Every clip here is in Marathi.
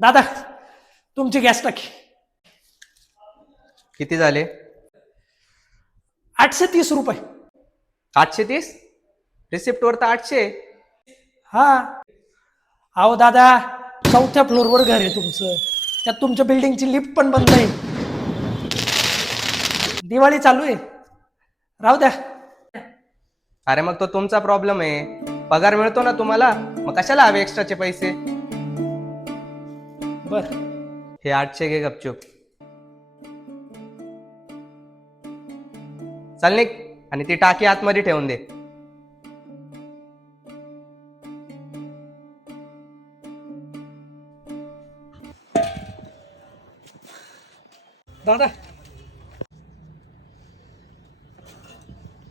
दादा तुमची गॅस टाकी किती झाले? 830 रुपये. 830? रिसिप्टवर तर 800. हा अहो दादा 4थ्या फ्लोअरवर घर आहे तुमचं, त्यात तुमच्या बिल्डिंगची लिफ्ट पण बंद आहे. दिवाळी चालू आहे, राहू द्या. अरे मग तो तुमचा प्रॉब्लेम आहे. पगार मिळतो ना तुम्हाला, मग कशाला हवे एक्स्ट्राचे पैसे? बर हे 800 घे गपचूप. चल निघ आणि ती टाकी आतमध्ये ठेवून दे. दादा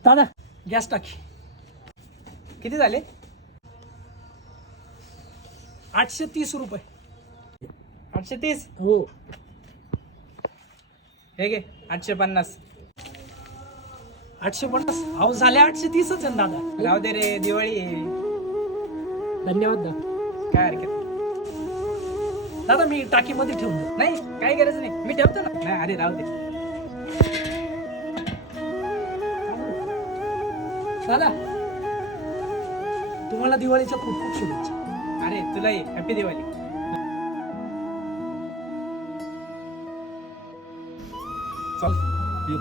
दादा गॅस टाकी किती झाले? 830 रुपये. 830. हो हे घे 850. 850. अहो झाले 830च आहे ना दादा. राहू दे रे, दिवाळी आहे. धन्यवाद दादा. काय हरकत नाही. दादा मी टाकीमध्ये ठेवून देतो. नाही काही गरज नाही, मी ठेवतो ना. नाही अरे राहू दे. दादा तुम्हाला दिवाळीच्या खूप खूप शुभेच्छा. अरे तुलाही हॅपी दिवाळी. चल येऊ.